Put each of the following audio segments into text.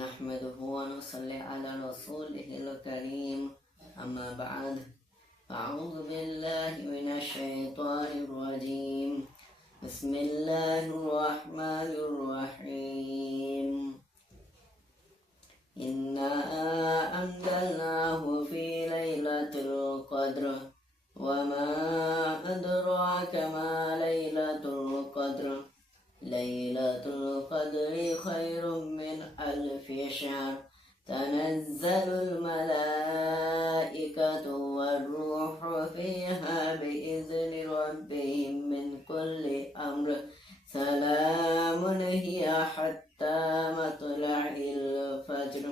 نحمده ونصلي على رسوله الكريم أما بعد أعوذ بالله من الشيطان الرجيم بسم الله الرحمن الرحيم إنا أنزلناه في ليلة القدر وما أدراك ما ليلة القدر ليلة القدر خير من ألف شهر تنزل الملائكة والروح فيها بإذن ربهم من كل أمر سلام هي حتى مطلع الفجر.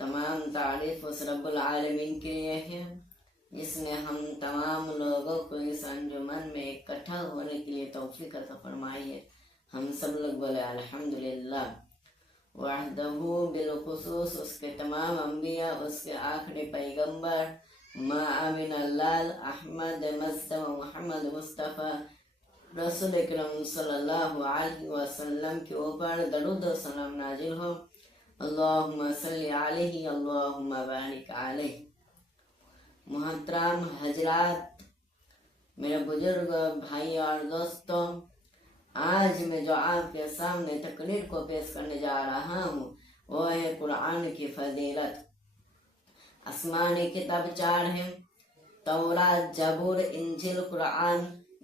تمام تعریف اس رب العالمین کے لیے ہے جس نے ہم تمام لوگوں کو اس انجمن میں اکٹھا ہونے کے لیے توفیق عطا فرمائی ہے. ہم سب لوگ بولے الحمدللہ. وحدہ بالخصوص اس کے تمام انبیاء، اس کے آخری پیغمبر ما امین اللہ احمد مصطفیٰ محمد مصطفیٰ رسول اکرم صلی اللہ علیہ وسلم کے اوپر درود و سلام نازل ہو. اللہم صلی علیہ اللہم بارک علیہ. محترم حضرات، میرے بزرگ بھائی اور دوستوں، آج میں جو آپ کے سامنے تقریر کو پیش کرنے جا رہا ہوں وہ ہے قرآن کی فضیلت. آسمانی کتاب 4 ہیں: تورات، زبور، انجیل، قرآن.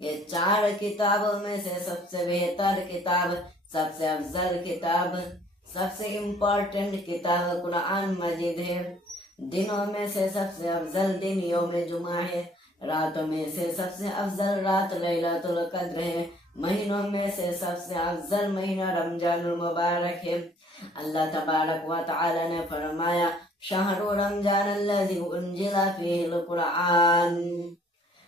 یہ 4 کتابوں میں سے سب سے بہتر کتاب، سب سے افضل کتاب، سب سے امپورٹنٹ کتاب قرآن مجید ہے. دنوں میں سے سب سے افضل دن یوم جمعہ ہے. راتوں میں سے سب سے افضل رات لیلۃ القدر ہے. مہینوں میں سے سب سے افضل مہینہ رمضان المبارک ہے. اللہ تبارک و تعالی نے فرمایا: شہر رمضان الذی انزل فیہ القرآن.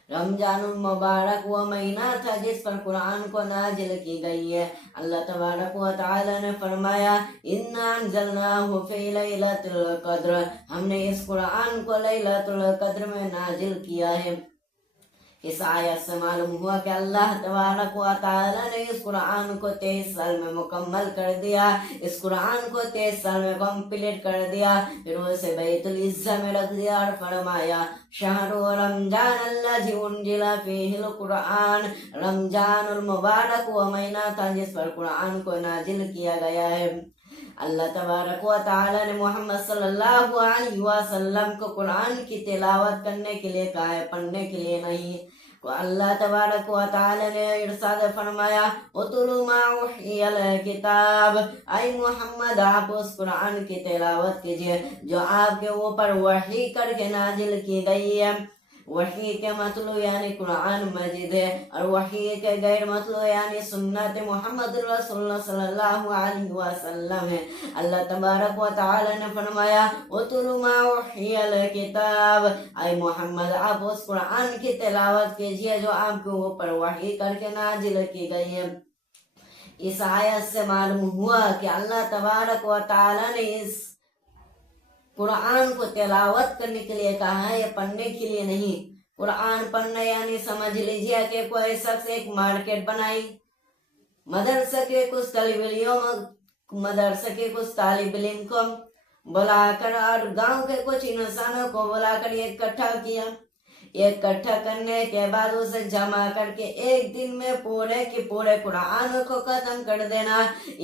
رمضان المبارک وہ مہینہ تھا جس پر قرآن کو نازل کی گئی ہے. اللہ تبارک و تعالی نے فرمایا: انا انزلناہ فی لیلۃ القدر. ہم نے اس قرآن کو لیلۃ القدر میں نازل کیا ہے. اس آیت سے معلوم ہوا کہ اللہ تبارک و تعالی نے اس قرآن کو 23 سال میں مکمل کر دیا. اس قرآن کو 23 سال میں کمپلیٹ کر دیا. پھر اسے بیت العزہ میں رکھ دیا اور فرمایا: شہر رمضان الذی انزل فیہ القرآن. رمضان المبارک وہ مہینہ تھا جس پر قرآن کو نازل کیا گیا ہے. اللہ تبارک و تعالی نے محمد صلی اللہ علیہ وسلم کو قرآن کی تلاوت کرنے کے لیے کہا ہے، پڑھنے کے لیے نہیں. اللہ تبارک و تعالی نے ارشاد فرمایا: اتل ما اوحی الیک کتاب. اے محمد، آپ اس قرآن کی تلاوت کیجئے جو آپ کے اوپر وحی کر کے نازل کی گئی ہے. وحی کے مطلب یعنی قرآن مجید ہے، اور وحی کے غیر مطلب یعنی سنت محمد رسول اللہ صلی اللہ علیہ وسلم ہے. اللہ تبارک و تعالی نے فرمایا: اتل ما اوحی الیک کتاب. اے محمد، آپ اس قرآن کی تلاوت کیجئے جو آپ کے اوپر وحی کر کے نازل کی گئی ہے. اس آیت سے معلوم ہوا کہ اللہ تبارک و تعالی نے اس قرآن کو تلاوت کرنے کے لیے کہا ہے، پڑھنے کے لیے نہیں. قرآن پڑھنا یعنی سمجھ لیجیے کہ کوئی شخص ایک مارکیٹ بنائی، مدرسے کے کچھ طالب علم کو بلا کر اور گاؤں کے کچھ انسانوں کو بلا کر اکٹھا کیا. اکٹھا کرنے کے بعد اسے جمع کر کے ایک دن میں پورے کے پورے قرآن کو ختم کر دینا.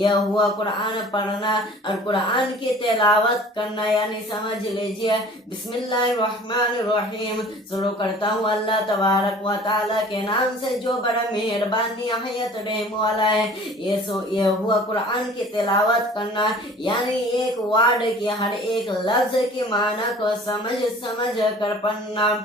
یہ ہوا قرآن پڑھنا. اور قرآن کی تلاوت کرنا یعنی سمجھ لیجئے: بسم اللہ الرحمن الرحیم. شروع کرتا ہوں اللہ تبارک و تعالی کے نام سے جو بڑا مہربان نہایت رحم والا ہے. یہ ہوا قرآن کی تلاوت کرنا یعنی ایک ورڈ کی، ہر ایک لفظ کی معنی کو سمجھ کر پڑھنا.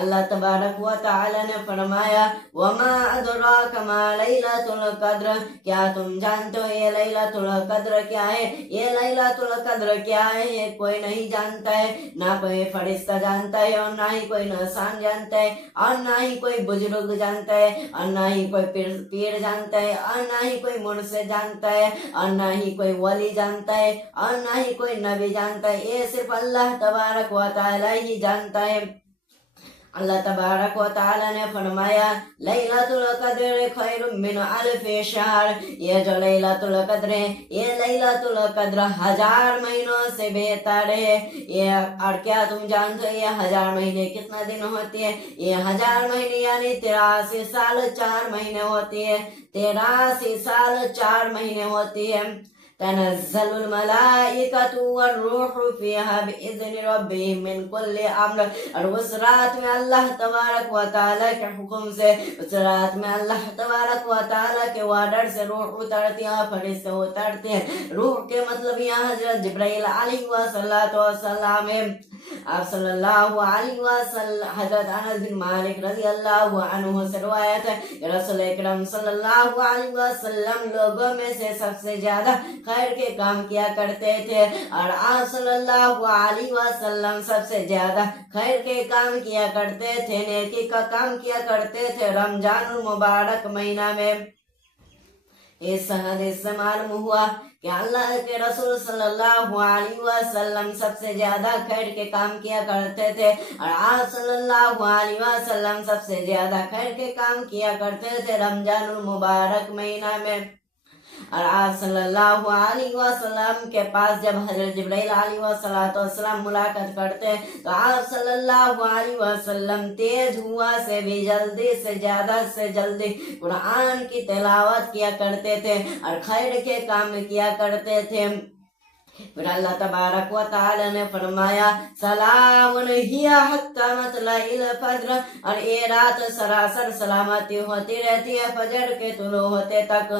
اللہ تبارک و تعالی نے فرمایا: وما ادراک ما لیلۃ القدر. کیا تم جانتے ہو یہ لیلۃ القدر کیا ہے؟ یہ لیلۃ القدر کیا ہے یہ کوئی نہیں جانتا ہے. نہ کوئی فرشتہ جانتا ہے، اور نہ ہی کوئی انسان جانتا ہے، اور نہ ہی کوئی بزرگ جانتا ہے، اور نہ ہی کوئی پیر جانتا ہے، اور نہ ہی کوئی مرشد جانتا ہے، اور نہ ہی کوئی ولی جانتا ہے، اور نہ ہی کوئی نبی جانتا ہے. یہ صرف اللہ تبارک و تعالی ہی جانتا ہے. اللہ تبارک و تعالی نے فرمایا لیلۃ القدر خیر من الف شہر، یہ جو لیلۃ القدر ہے یہ لیلۃ القدر 1000 مہینوں سے بہتر ہے۔ یہ اور کیا تم جانتے ہو یہ 1000 مہینے کتنا دن ہوتی ہے؟ یہ 1000 مہینے یعنی 83 سال 4 مہینے ہوتی ہے، 83 سال 4 مہینے ہوتی ہے۔ تنزل الملائکۃ والروح فیہا بإذن ربہم من کل امر، اور اس رات میں اللہ تبارک و تعالیٰ کے حکم سے، اس رات میں اللہ تبارک و تعالیٰ کے آرڈر سے روح اترتی ہے، فرشتے اترتے ہیں۔ روح کے مطلب یہاں حضرت جبرائیل علیہ السلام ہے۔ آپ صلی اللہ علیہ وسلم حضرت انس بن مالک رضی اللہ عنہ سے روایت ہے کہ رسول اکرم صلی اللہ علیہ وسلم لوگوں میں سے سب سے زیادہ خیر کے کام کیا کرتے تھے، اور آپ صلی اللہ علیہ وسلم سب سے زیادہ خیر کے کام کیا کرتے تھے، نیکی کا کام کیا کرتے تھے رمضان المبارک مہینہ میں۔ اس حدیث سے معلوم ہوا کہ اللہ کے رسول صلی اللہ علیہ وسلم سب سے زیادہ خیر کے کام کیا کرتے تھے، اور آپ صلی اللہ علیہ وسلم سب سے زیادہ خیر کے کام کیا کرتے تھے رمضان المبارک مہینہ میں۔ اور آپ صلی اللہ علیہ وسلم کے پاس جب حضرت جبرائیل علیہ السلام ملاقات کرتے تو آپ صلی اللہ علیہ وسلم تیز ہوا سے بھی جلدی سے زیادہ سے جلدی قرآن کی تلاوت کیا کرتے تھے اور خیر کے کام کیا کرتے تھے۔ پھر اللہ تبارک و تعالی نے فرمایا سلام ہی حتی مطلع الفجر، اور یہ رات سراسر سلامتی ہوتی رہتی ہے فجر کے طلوع ہوتے تک۔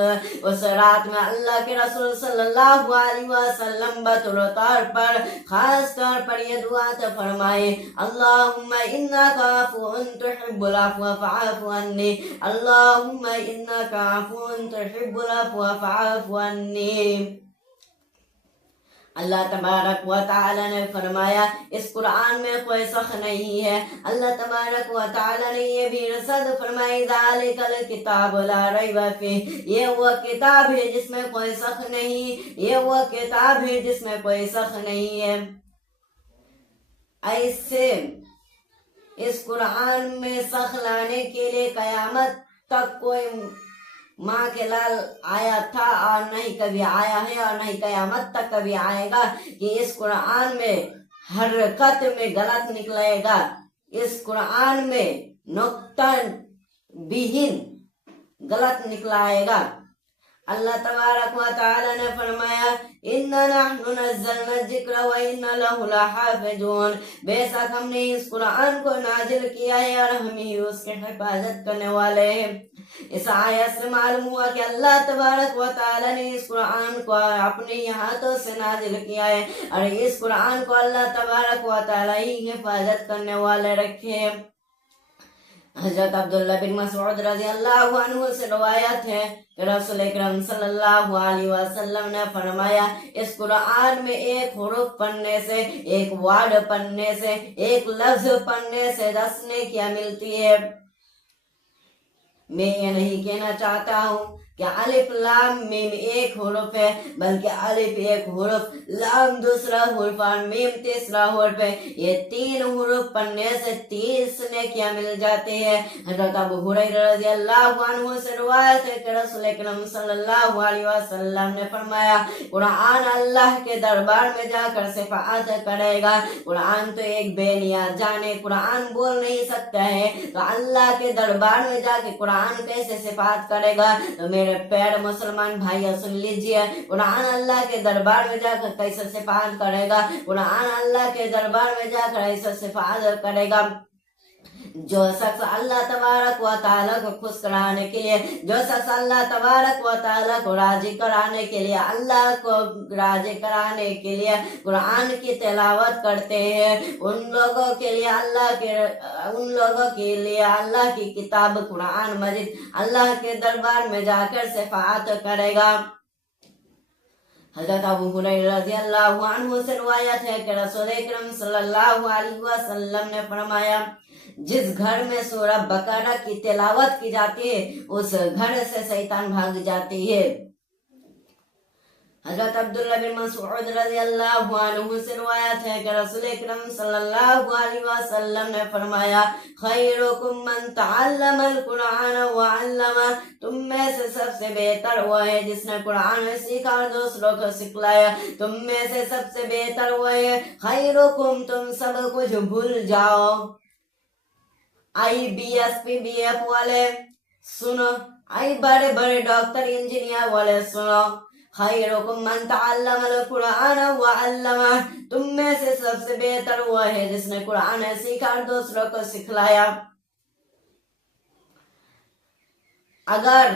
اس رات میں اللہ کے رسول صلی اللہ علیہ وسلم بطور پر خاص طور پر یہ دعا فرمائے اللہم انک عفو تحب العفو فاعف عنی، اللہم انک عفو تحب العفو فاعف عنی۔ اللہ تبارک و تعالی نے فرمایا اس قرآن میں کوئی سخت نہیں ہے۔ اللہ تبارک و تعالی نے یہ بھی ارشاد فرمائی ذالک الکتاب لا ریب فیہ، یہ وہ کتاب ہے جس میں کوئی سخت نہیں، یہ وہ کتاب ہے جس میں کوئی سخت نہیں ہے۔ ایسے اس قرآن میں سخت لانے کے لیے قیامت تک کوئی ماں کے لال آیا تھا اور نہیں کبھی آیا ہے اور نہیں قیامت تک کبھی آئے گا کہ اس قرآن میں حرکت میں غلط نکلے گا، اس قرآن میں نقطہ بہین غلط نکلائے گا۔ اللہ تبارک و تعالی نے فرمایا اِنَّا نَحْنُ نَزَّلْنَا الذِّكْرَ وَإِنَّا لَهُ لَحَافِظُونَ، بے شک ہم نے اس قرآن کو نازل کیا ہے اور ہم ہی اس کی حفاظت کرنے والے ہیں۔ اس آیت سے معلوم ہوا کہ اللہ تبارک و تعالی نے اس قرآن کو اپنے ہاتھوں سے نازل کیا ہے اور اس قرآن کو اللہ تبارک و تعالی ہی حفاظت کرنے والے رکھے ہیں۔ حضرت عبداللہ بن مسعود رضی اللہ عنہ سے روایت ہے کہ رسول اکرم صلی اللہ علیہ وسلم نے فرمایا اس قرآن میں ایک حرف پڑھنے سے، ایک ورڈ پڑھنے سے، ایک لفظ پڑھنے سے 10 نیکیاں ملتی ہے۔ میں یہ نہیں کہنا چاہتا ہوں کہ الف لام میم ایک حرف ہے، بلکہ الف ایک حرف، لام دوسرا حرف اور میم تیسرا حرف ہے۔ یہ 3 حرف پڑھنے سے 30 نیکیاں مل جاتی ہے۔ حضرت ابو ہریرہ رضی اللہ عنہ سے روایت ہے کہ رسول اکرم صلی اللہ علیہ وسلم نے فرمایا قرآن اللہ کے دربار میں جا کر شفاعت کرے گا۔ قرآن تو ایک بے نیاز جانے قرآن بول نہیں سکتا ہے تو اللہ کے دربار میں جا کے قرآن کیسے شفاعت کرے گا؟ تو میرے پیارے مسلمان بھائی سن لیجئے، قرآن اللہ کے دربار میں جا کر کیسے شفاعت کرے گا؟ قرآن اللہ کے دربار میں جا کر ایسے شفاعت کرے گا جو شخص اللہ تبارک و تعالیٰ کو خوش کرانے کے لیے، جو شخص اللہ تبارک و تعالیٰ کو راضی کرانے کے لیے، اللہ کو راضی کرانے کے لیے قرآن کی تلاوت کرتے ہیں، ان لوگوں کے لیے اللہ کی کتاب قرآن مجید اللہ کے دربار میں جا کر شفاعت کرے گا۔ حضرت ابو ہریرہ رضی اللہ عنہ سے روایت ہے کہ رسول اکرم صلی اللہ علیہ وسلم نے فرمایا جس گھر میں سورہ بقرہ کی تلاوت کی جاتی ہے اس گھر سے شیطان بھاگ جاتی ہے۔ حضرت عبداللہ بن مسعود رضی اللہ عنہ سے روایت ہے کہ رسول اکرم صلی اللہ علیہ وسلم نے فرمایا خیرکم من تعلم القرآن وعلمہ، تم میں سے سب سے بہتر وہ ہے جس نے قرآن سیکھا اور دوسروں کو سکھلایا، تم میں سے سب سے بہتر وہ ہے خیرکم، تم سب کچھ بھول جاؤ، BSP BF والے سنو، بڑے بڑے ڈاکٹر انجینئر والے سنو، خیرکم من تعلم القرآن وعلمہ، تم میں سے سب سے بہتر وہ ہے جس نے قرآن سیکھا اور دوسروں کو سکھلایا۔ اگر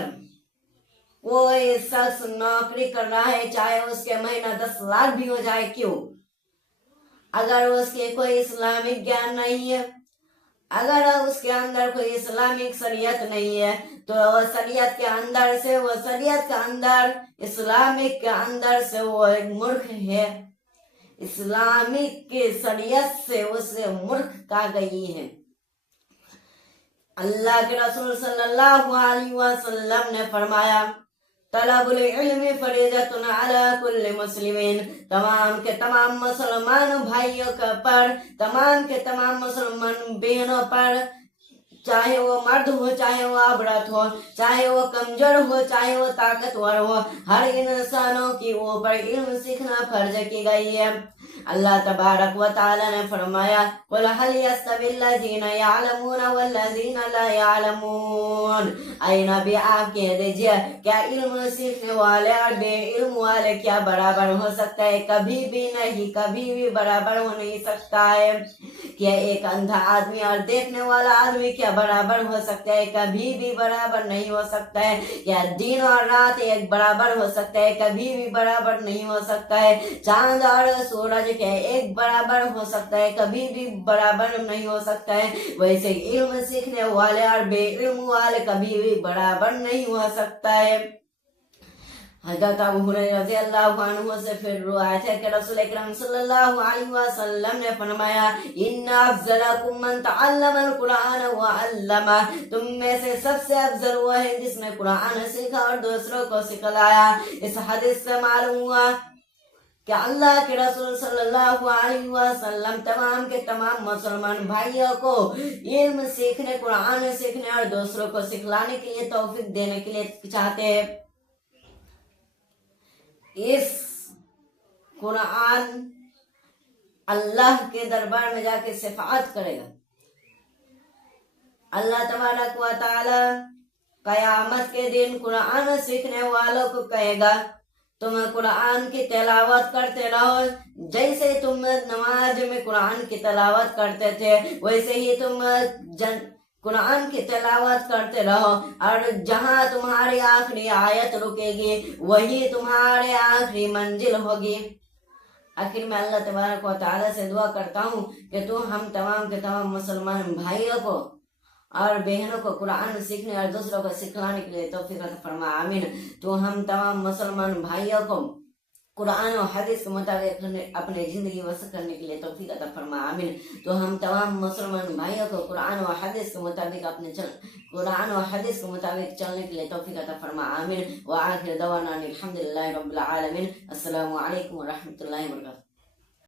کوئی شخص نوکری کر رہا ہے چاہے اس کے مہینہ 10 لاکھ بھی ہو جائے، کیوں؟ اگر اس کے کوئی اسلامک گیان نہیں ہے، اگر اس کے اندر کوئی اسلامک شریعت نہیں ہے، تو شریعت کے اندر سے وہ شریعت کے اندر اسلامک کے اندر سے وہ ایک مورخ ہے، اسلامک کی شریعت سے اسے مورخ کہا گئی ہے۔ اللہ کے رسول صلی اللہ علیہ وسلم نے فرمایا طلب العلم فریضۃ علی کل مسلمین، تمام کے تمام مسلمان بھائیوں پر، تمام کے تمام مسلمان بہنوں پر، چاہے وہ مرد ہو چاہے وہ عورت ہو، چاہے وہ کمزور ہو چاہے وہ طاقتور ہو، ہر انسانوں کی اوپر علم سیکھنا فرض کی گئی ہے۔ اللہ تبارک و تعالی نے فرمایا قل هل يستوي الذين يعلمون والذين لا يعلمون، اے نبی آپ کہہ دیجئے کیا علم سیکھنے والے اور بے علم والے کیا برابر ہو سکتا ہے؟ کبھی بھی نہیں، کبھی بھی برابر ہو نہیں سکتا ہے۔ کیا ایک اندھا آدمی اور دیکھنے والا آدمی کیا برابر ہو سکتا ہے؟ کبھی بھی برابر نہیں ہو سکتا ہے۔ کیا دن اور رات ایک برابر ہو سکتا ہے؟ کبھی بھی برابر نہیں ہو سکتا ہے۔ چاند اور سورج کیا ایک برابر ہو سکتا ہے؟ کبھی بھی برابر نہیں ہو سکتا ہے۔ ویسے علم سیکھنے والے اور بے علم والے کبھی بھی برابر نہیں ہو سکتا ہے۔ حضرت ابو ہریرہ رضی اللہ عنہ سے پھر روایت ہے کہ رسول اکرم صلی اللہ علیہ وسلم نے فرمایا ان افضلکم من تعلم القرآن وعلمہ، تم میں سے سب سے افضل وہ ہے جس نے قرآن سیکھا اور دوسروں کو سکھلایا۔ اس حدیث سے معلوم ہوا کہ اللہ کے رسول صلی اللہ علیہ وسلم تمام کے تمام مسلمان بھائیوں کو علم سیکھنے، قرآن سیکھنے اور دوسروں کو سکھلانے کے لیے توفیق دینے کے لیے چاہتے ہیں۔ اس قرآن اللہ کے دربار میں جا کے شفاعت کرے گا۔ اللہ تبارک و تعالی قیامت کے دن قرآن سیکھنے والوں کو کہے گا تم قرآن کی تلاوت کرتے رہو، جیسے تم نماز میں قرآن کی تلاوت کرتے تھے ویسے ہی تم قرآن کی تلاوت کرتے رہو، اور جہاں تمہاری آخری آیت رکے گی وہی تمہارے آخری منزل ہوگی۔ آخر میں اللہ تبارک و تعالی سے دعا کرتا ہوں کہ تو ہم تمام کے تمام مسلمان بھائیوں کو اور بہنوں کو قرآن سیکھنے اور دوسروں کو سکھلانے کے لیے توفیق عطا فرما، آمین۔ تو ہم تمام مسلمان بھائیوں کو قرآن و حدیث کے مطابق اپنے زندگی بسر کرنے کے لیے توفیق عطا فرما، آمین۔ تو ہم تمام مسلمان بھائیوں کو قرآن و حدیث کے مطابق قرآن و حدیث کے مطابق چلنے کے لیے توفیق عطا فرما، آمین۔ وآخر دعوانا الحمدللہ رب العالمین۔ السلام علیکم ورحمۃ اللہ وبرکاتہ۔